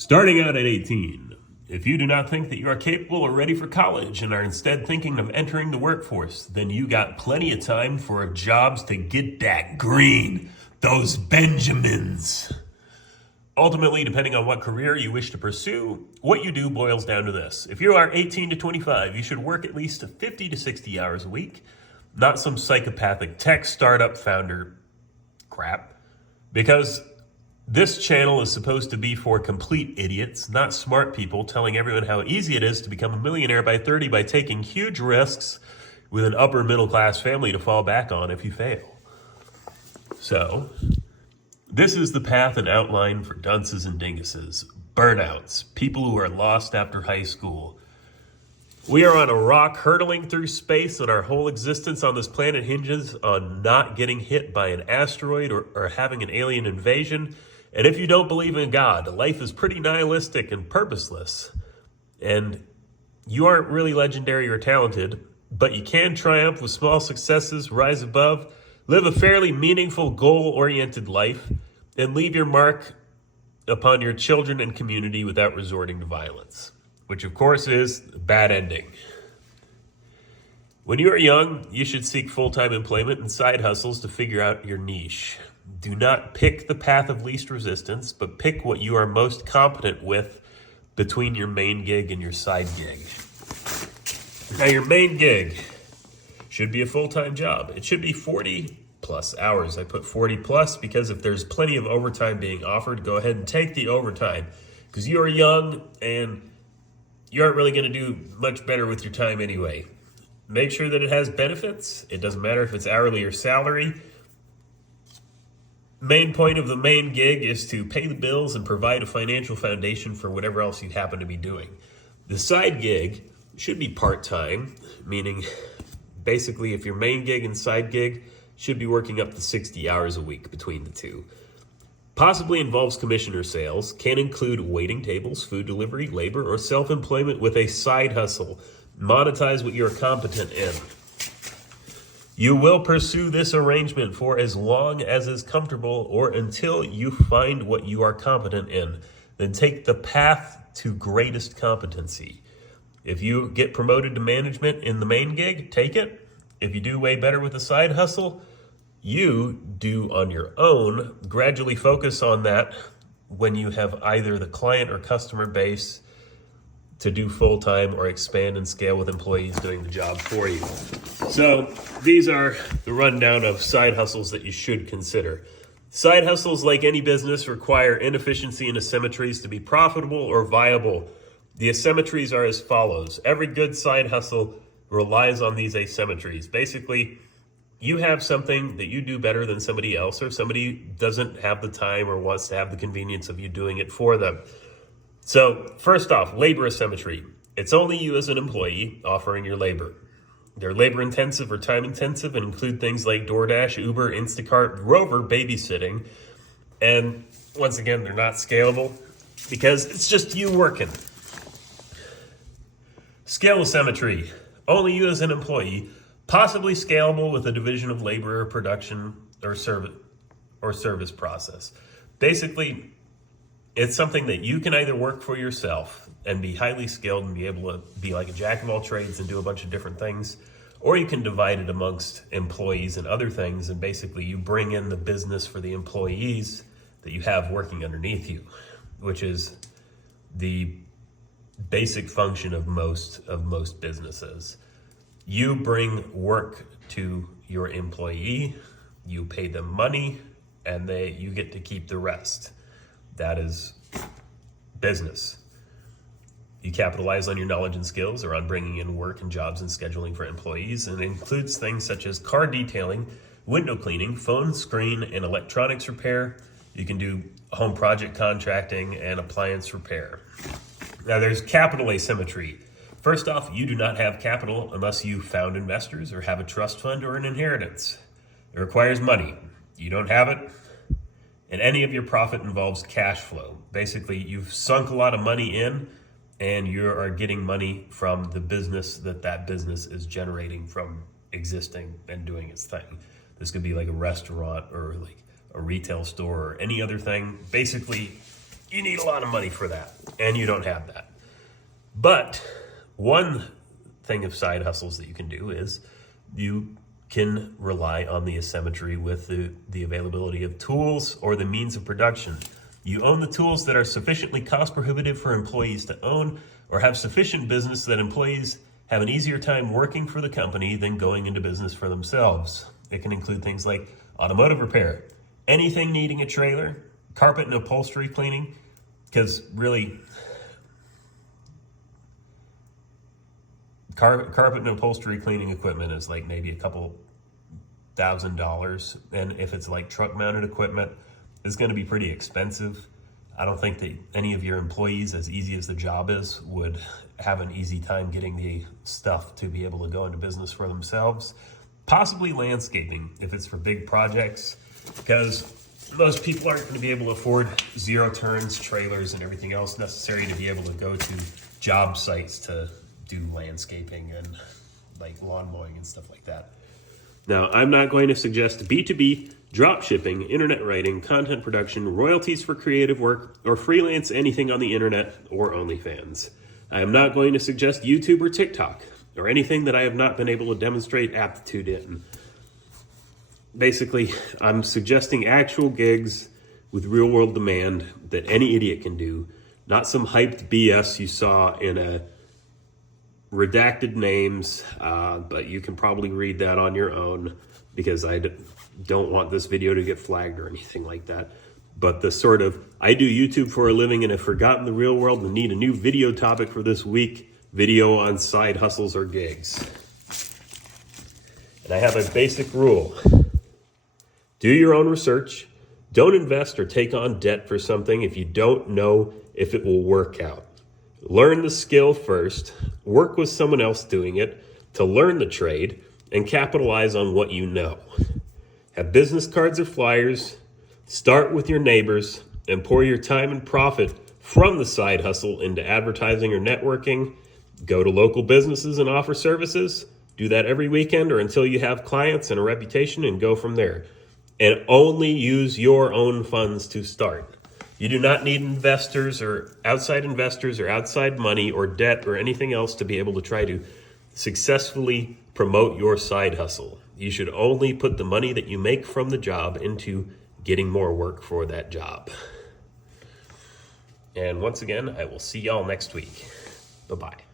Starting out at 18, if you do not think that you are capable or ready for college and are instead thinking of entering the workforce, then you got plenty of time for jobs to get that green, those Benjamins. Ultimately, depending on what career you wish to pursue, what you do boils down to this. If you are 18 to 25, you should work at least 50 to 60 hours a week, not some psychopathic tech startup founder crap, because this channel is supposed to be for complete idiots, not smart people telling everyone how easy it is to become a millionaire by 30 by taking huge risks with an upper middle class family to fall back on if you fail. So, this is the path and outline for dunces and dinguses, burnouts, people who are lost after high school. We are on a rock hurtling through space, and our whole existence on this planet hinges on not getting hit by an asteroid or having an alien invasion. And if you don't believe in God, life is pretty nihilistic and purposeless. And you aren't really legendary or talented, but you can triumph with small successes, rise above, live a fairly meaningful, goal-oriented life, and leave your mark upon your children and community without resorting to violence, which of course is a bad ending. When you are young, you should seek full-time employment and side hustles to figure out your niche. Do not pick the path of least resistance, but pick what you are most competent with between your main gig and your side gig. Now, your main gig should be a full-time job. It should be 40 plus hours. I put 40 plus because if there's plenty of overtime being offered, go ahead and take the overtime, because you are young and you aren't really going to do much better with your time anyway. Make sure that it has benefits. It doesn't matter if it's hourly or salary. Main point of the main gig is to pay the bills and provide a financial foundation for whatever else you happen to be doing. The side gig should be part-time, meaning basically if your main gig and side gig should be working up to 60 hours a week between the two. Possibly involves commission or sales, can include waiting tables, food delivery, labor, or self-employment with a side hustle. Monetize what you're competent in. You will pursue this arrangement for as long as is comfortable or until you find what you are competent in. Then take the path to greatest competency. If you get promoted to management in the main gig, take it. If you do way better with the side hustle, you do on your own. Gradually focus on that when you have either the client or customer base to do full-time or expand and scale with employees doing the job for you. So these are the rundown of side hustles that you should consider. Side hustles, like any business, require inefficiency and asymmetries to be profitable or viable. The asymmetries are as follows. Every good side hustle relies on these asymmetries. Basically, you have something that you do better than somebody else, or somebody doesn't have the time or wants to have the convenience of you doing it for them. So first off, labor asymmetry. It's only you as an employee offering your labor. They're labor intensive or time intensive and include things like DoorDash, Uber, Instacart, Rover, babysitting. And once again, they're not scalable because it's just you working. Scale asymmetry. Only you as an employee, possibly scalable with a division of labor or production or service process. Basically, it's something that you can either work for yourself and be highly skilled and be able to be like a jack of all trades and do a bunch of different things, or you can divide it amongst employees and other things, and basically you bring in the business for the employees that you have working underneath you, which is the basic function of most businesses. You bring work to your employee, you pay them money, and you get to keep the rest. That is business. You capitalize on your knowledge and skills or on bringing in work and jobs and scheduling for employees, and it includes things such as car detailing, window cleaning, phone, screen, and electronics repair. You can do home project contracting and appliance repair. Now there's capital asymmetry. First off, you do not have capital unless you found investors or have a trust fund or an inheritance. It requires money. You don't have it, and any of your profit involves cash flow. Basically, you've sunk a lot of money in, and you are getting money from the business that business is generating from existing and doing its thing. This could be like a restaurant or like a retail store or any other thing. Basically, you need a lot of money for that, and you don't have that. But one thing of side hustles that you can do is you can rely on the asymmetry with the availability of tools or the means of production. You own the tools that are sufficiently cost prohibitive for employees to own, or have sufficient business that employees have an easier time working for the company than going into business for themselves. It can include things like automotive repair, anything needing a trailer, carpet and upholstery cleaning, because really, carpet and upholstery cleaning equipment is like maybe a couple $1,000, and if it's like truck mounted equipment, it's going to be pretty expensive. I don't think that any of your employees, as easy as the job is, would have an easy time getting the stuff to be able to go into business for themselves. Possibly landscaping if it's for big projects, because most people aren't going to be able to afford zero turns, trailers, and everything else necessary to be able to go to job sites to do landscaping and like lawn mowing and stuff like that. Now, I'm not going to suggest B2B, drop shipping, internet writing, content production, royalties for creative work, or freelance anything on the internet or OnlyFans. I am not going to suggest YouTube or TikTok, or anything that I have not been able to demonstrate aptitude in. Basically, I'm suggesting actual gigs with real-world demand that any idiot can do, not some hyped BS you saw in a redacted names, but you can probably read that on your own, because I don't want this video to get flagged or anything like that. But the sort of, I do YouTube for a living and have forgotten the real world and need a new video topic for this week, video on side hustles or gigs. And I have a basic rule. Do your own research. Don't invest or take on debt for something if you don't know if it will work out. Learn the skill first, work with someone else doing it to learn the trade, and capitalize on what you know. Have business cards or flyers, start with your neighbors, and pour your time and profit from the side hustle into advertising or networking. Go to local businesses and offer services. Do that every weekend or until you have clients and a reputation, and go from there. And only use your own funds to start. You do not need investors or outside money or debt or anything else to be able to try to successfully promote your side hustle. You should only put the money that you make from the job into getting more work for that job. And once again, I will see y'all next week. Bye-bye.